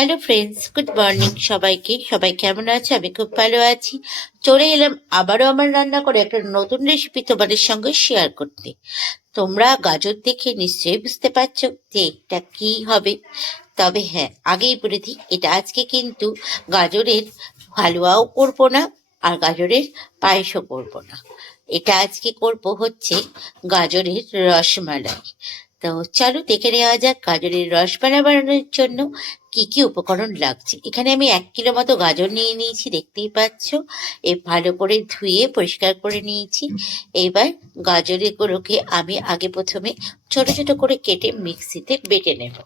Hello friends, good morning সবাইকে। সবাই কেমন আছে? আমি খুব ভালো আছি। চলে এলাম আবারও আমার রান্না করে একটা নতুন রেসিপি তোমাদের সঙ্গে শেয়ার করতে। তোমরা গাজর দেখে নিশ্চয়ই বুঝতে পারছ যে এটা কি হবে। তবে হ্যাঁ আগেই বলে দিই, এটা আজকে কিন্তু গাজরের হালুয়াও করব না আর গাজরের পায়েসও করব না। এটা আজকে করব হচ্ছে গাজরের রসমালাই। তো চলো দেখে নেওয়া যাক গাজরের রসমালাই বানানোর জন্য কি কি উপকরণ লাগছে? এখানে আমি এক কিলো মতো গাজর নিয়ে নিয়েছি দেখতেই পাচ্ছ। এ ভালো করে ধুয়ে পরিষ্কার করে নিয়েছি। এবার গাজরগুলোকে আমি আগে প্রথমে ছোট ছোট করে কেটে মিক্সিতে বেটে নেব।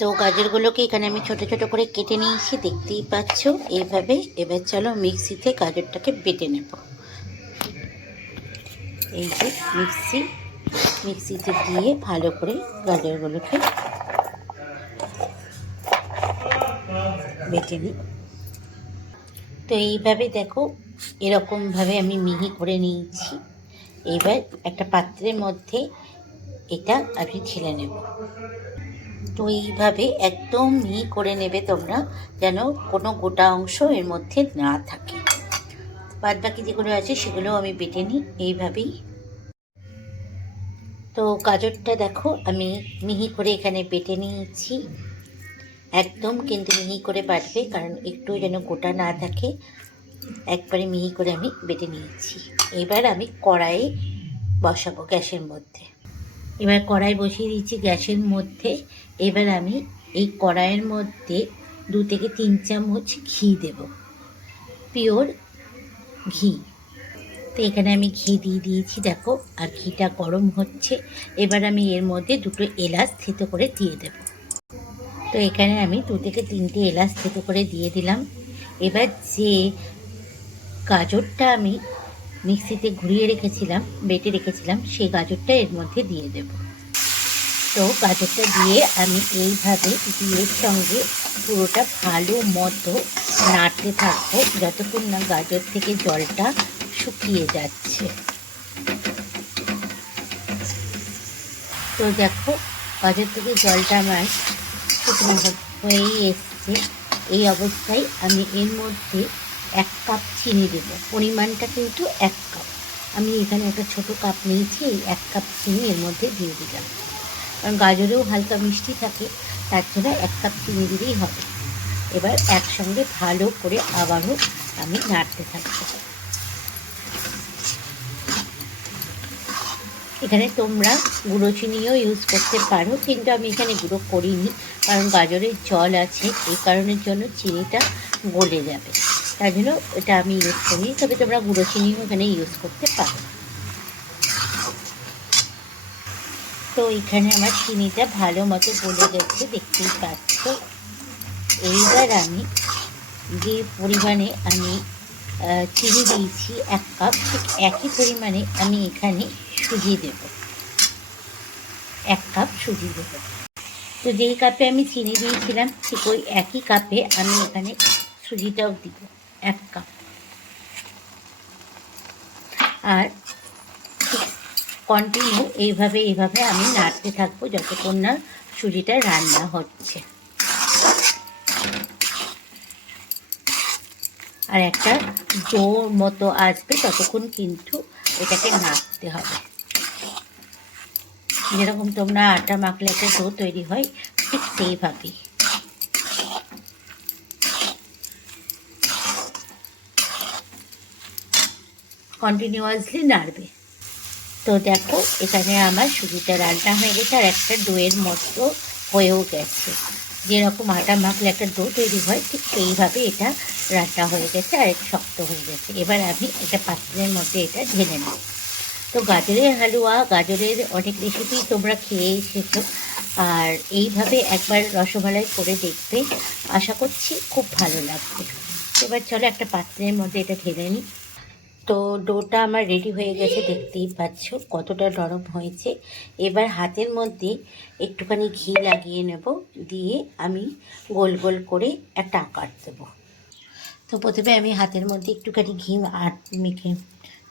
তো গাজরগুলোকে এখানে আমি ছোট ছোট করে কেটে নিয়েছি দেখতেই পাচ্ছ। এইভাবে এবার চলো মিক্সিতে গাজরটাকে বেটে নেব। এই যে মিক্সি মিক্সিতে দিয়ে ভালো করে গাজরগুলোকে বেটে নিই তো এইভাবে দেখো, এরকমভাবে আমি মিহি করে নিয়েছি। এবার একটা পাত্রের মধ্যে এটা আমি ঢেলে নেব। তো এইভাবে একদম মিহি করে নেবে তোমরা, যেন কোনো গোটা অংশ এর মধ্যে না থাকে। বাদ বাকি যেগুলো আছে সেগুলো আমি বেটে নিই এইভাবেই। তো গাজরটা দেখো, আমি মিহি করে এখানে বেটে নিয়েছি। একদম কিন্তু মিহি করে বাটবে, কারণ একটু যেন গোটা না থাকে। একবারে মিহি করে আমি বেটে নিয়েছি। এবার আমি কড়াইয়ে বসাবো গ্যাসের মধ্যে। এবার কড়াই বসিয়ে দিয়েছি গ্যাসের মধ্যে। এবার আমি এই কড়াইয়ের মধ্যে দু থেকে তিন চামচ ঘি দেব। পিওর ঘি। তো এখানে আমি ঘি দিয়ে দিয়েছি, দেখো, আর ঘিটা গরম হচ্ছে। এবার আমি এর মধ্যে দুটো এলাচ থেতো করে দিয়ে দেব। তো এখানে আমি দু থেকে তিনটে এলাচ থেতো করে দিয়ে দিলাম। এবার যে গাজরটা আমি মিক্সিতে ঘুরিয়ে রেখেছিলাম, বেটে রেখেছিলাম, সেই গাজরটা এর মধ্যে দিয়ে দেব। তো গাজরটা দিয়ে আমি এইভাবে ঘিয়ের সঙ্গে পুরোটা ভালো মতো নাড়তে থাকব, যতক্ষণ না গাজর থেকে জলটা শুকিয়ে যাচ্ছে। তো দেখো, গাজর থেকে জলটা আমার শুকনো হয়েই এসছে। এই অবস্থায় আমি এর মধ্যে এক কাপ চিনি দেব। পরিমাণটা কিন্তু এক কাপ। আমি এখানে একটা ছোট কাপ নিয়েছি, এই এক কাপ চিনি এর মধ্যে দিয়ে দিলাম। কারণ গাজরেও হালকা মিষ্টি থাকে, তার জন্য এক কাপ চিনি দিলেই হবে। এবার একসঙ্গে ভালো করে আবারও আমি নাড়তে থাকব। এখানে তোমরা গুঁড়ো চিনিও ইউজ করতে পারো, কিন্তু আমি এখানে গুঁড়ো করিনি। কারণ গাজরের জল আছে, এই কারণের জন্য চিনিটা গলে যাবে। তার জন্য এটা আমি ইউজ করি তবে তোমরা গুঁড়ো চিনিও এখানে ইউজ করতে পারো। তো এখানে আমার চিনিটা ভালো মতো গলে গেছে, দেখতেই পাচ্ছ। এইবার আমি যে পরিমাণে আমি চিনি দিয়েছি এক কাপ, ঠিক একই পরিমাণে আমি এখানে সুজি দেব। এক কাপ সুজি দেব। তো যেই কাপে আমি চিনি দিয়েছিলাম, ঠিক ওই একই কাপে আমি এখানে সুজিটাও দিব, এক কাপ। আর কন্টিনিউ এইভাবে এইভাবে আমি নাড়তে থাকব যতক্ষণ না সুজিটা রান্না হচ্ছে। আর একটা জোর মতো আসবে ততক্ষণ কিন্তু এটাকে নাড়তে হবে। যেরকম তোমরা আটা মাখলে একটা ডো তৈরি হয়, ঠিক সেইভাবেই কন্টিনিউয়াসলি নাড়বে। তো দেখো, এখানে আমার সুজিটা রান্না হয়ে গেছে, আর একটা ডোয়ের মতো হয়েও গেছে। যেরকম আটা মাখলে একটা ডো তৈরি হয়, ঠিক সেইভাবে এটা রান্না হয়ে গেছে, আর শক্ত হয়ে গেছে। এবার আমি এটা পাত্রের মধ্যে এটা ঢেলে নিই তো গাজরের হালুয়া, গাজরের অনেক রেসিপি তোমরা খেয়ে এসেছ আর এইভাবে একবার রসমালাই করে দেখবে। আশা করছি খুব ভালো লাগবে। এবার চলো একটা পাত্রের মধ্যে এটা ঢেলে নিই। তো ডোটা আমার রেডি হয়ে গেছে, দেখতেই পাচ্ছ কতটা নরম হয়েছে। এবার হাতের মধ্যে একটুখানি ঘি লাগিয়ে নেব। দিয়ে আমি গোল গোল করে একটা আকার দেব। তো প্রথমে আমি হাতের মধ্যে একটুখানি ঘি আট মেখে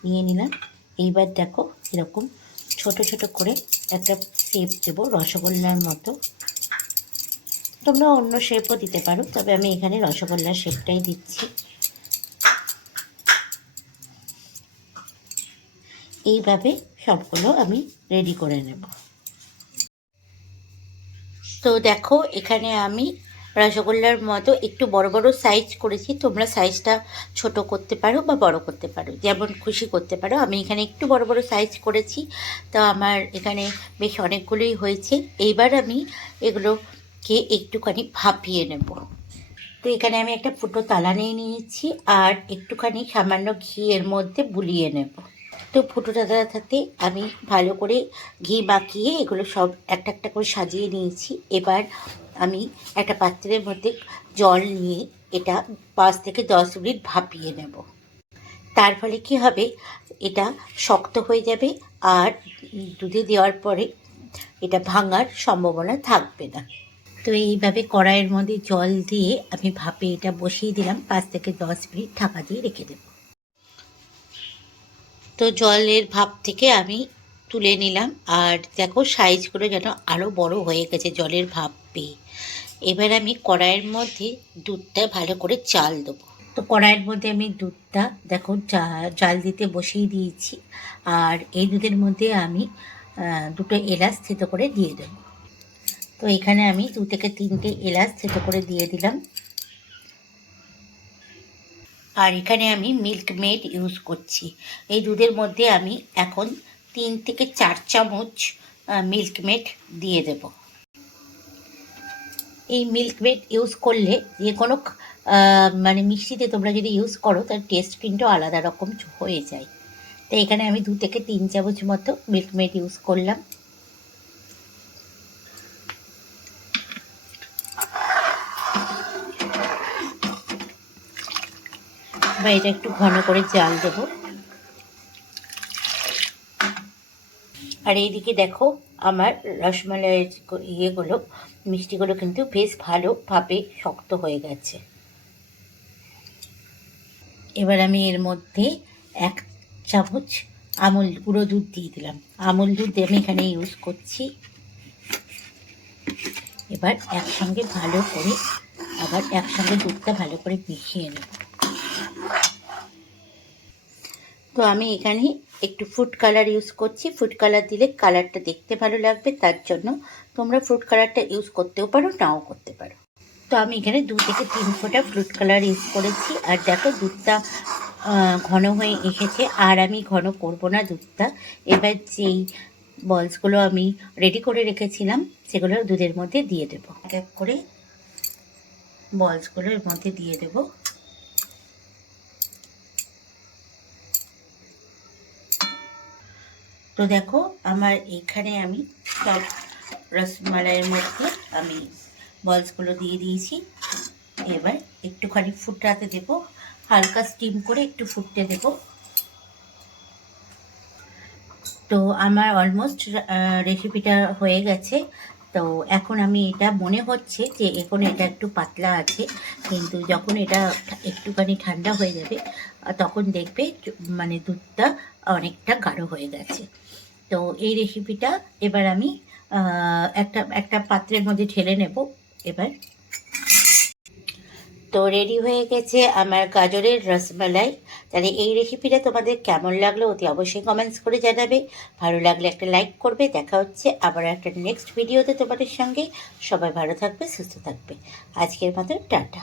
নিয়ে নিলাম। এইবার দেখো এরকম ছোট ছোট করে একটা শেপ দেব, রসগোল্লার মতো। তোমরা অন্য শেপও দিতে পারো, তবে আমি এখানে রসগোল্লার শেপটাই দিচ্ছি। এইভাবে সবগুলো আমি রেডি করে নেব। তো দেখো, এখানে আমি রসগোল্লার মতো একটু বড় বড় সাইজ করেছি, তোমরা সাইজটা ছোট করতে পারো বা বড় করতে পারো। যেমন খুশি করতে পারো। আমি এখানে একটু বড় বড় সাইজ করেছি। তো আমার এখানে বেশ অনেকগুলোই হয়েছে। এইবার আমি এগুলোকে একটুখানি ভাপিয়ে নেব। তো এখানে আমি একটা ফুটো তালা নিয়ে নিয়েছি আর একটুখানি সামান্য ঘি এর মধ্যে বুলিয়ে নেব। তো ফুটো তালাটাতে আমি ভালো করে ঘি মাখিয়ে এগুলো সব একটা একটা করে সাজিয়ে নিয়েছি। এবার আমি একটা পাত্রের মধ্যে জল নিয়ে এটা পাঁচ থেকে দশ মিনিট ভাপিয়ে নেব। তার ফলে কী হবে? এটা শক্ত হয়ে যাবে আর দুধে দেওয়ার পরে এটা ভাঙার সম্ভাবনা থাকবে না। তো এইভাবে কড়াইয়ের মধ্যে জল দিয়ে আমি ভাপে এটা বসিয়ে দিলাম। পাঁচ থেকে দশ মিনিট ঢাকা দিয়ে রেখে দেব। তো জলের ভাপ থেকে আমি তুলে নিলাম। আর দেখো সাইজগুলো যেন আরও বড় হয়ে গেছে জলের ভাপ। পেয়ে এবার আমি কড়াইয়ের মধ্যে দুধটা ভালো করে চাল দেবো। তো কড়াইয়ের মধ্যে আমি দুধটা দেখো জাল দিতে বসিয়ে দিয়েছি। আর এই দুধের মধ্যে আমি দুটো এলাচ থেতো করে দিয়ে দেবো। তো এখানে আমি দু থেকে তিনটে এলাচ থেতো করে দিয়ে দিলাম। আর এখানে আমি মিল্ক মেড ইউজ করছি। এই দুধের মধ্যে আমি এখন তিন থেকে চার চামচ মিল্ক মেড দিয়ে দেব। এই মিল্ক মেড ইউজ করলে যে কোনো মানে মিষ্টিতে তোমরা যদি ইউজ করো, তার টেস্ট কিন্তু আলাদা রকম হয়ে যায়। তো এখানে আমি দু থেকে তিন চামচ মতো মিল্ক মেড ইউজ করলাম। বা এটা একটু ঘন করে জাল দেব। আর এইদিকে দেখো, আমার রসমালাইয়ের ইয়েগুলো, মিষ্টিগুলো কিন্তু বেশ ভালোভাবে শক্ত হয়ে গেছে। এবার আমি এর মধ্যে এক চামচ আমুল গুঁড়ো দুধ দিয়ে দিলাম। আমুল দুধ আমি এখানে ইউজ করছি। এবার একসঙ্গে ভালো করে, আবার একসঙ্গে দুধটা ভালো করে মিশিয়ে নেব। তো আমি এখানে একটু ফুড কালার ইউজ করছি। ফুড কালার দিলে কালারটা দেখতে ভালো লাগবে, তার জন্য তোমরা ফুড কালারটা ইউজ করতেও পারো, নাও করতে পারো। তো আমি এখানে দু থেকে তিন ফোঁটা ফ্রুট কালার ইউজ করেছি। আর দেখো দুধটা ঘন হয়ে এসেছে, আর আমি ঘন করব না দুধটা। এবার যেই বলসগুলো আমি রেডি করে রেখেছিলাম, সেগুলো দুধের মধ্যে দিয়ে দেবো। এক এক করে বলসগুলো এর মধ্যে দিয়ে দেবো। তো দেখো, আমার এখানে আমি সব রসমালাইয়ের মধ্যে আমি বলসগুলো দিয়ে দিয়েছি। এবার একটুখানি ফুটাতে দেব, হালকা স্টিম করে একটু ফুটতে দেব। তো আমার অলমোস্ট রেসিপিটা হয়ে গেছে। তো এখন আমি এটা, মনে হচ্ছে যে এখন এটা একটু পাতলা আছে, কিন্তু যখন এটা একটুখানি ঠান্ডা হয়ে যাবে তখন দেখবে মানে দুধটা অনেকটা গাঢ় হয়ে গেছে। তো এই রেসিপিটা এবার আমি একটা একটা পাত্রের মধ্যে ঢেলে নেব এবার। তো রেডি হয়ে গেছে আমার গাজরের রসমালাই। তাহলে এই রেসিপিটা তোমাদের কেমন লাগল অতি অবশ্যই কমেন্টস করে জানাবে। ভালো লাগলে একটা লাইক করবে। দেখা হচ্ছে আবার একটা নেক্সট ভিডিওতে তোমাদের সঙ্গে। সবাই ভালো থাকবে, সুস্থ থাকবে। আজকের মতো টাটা।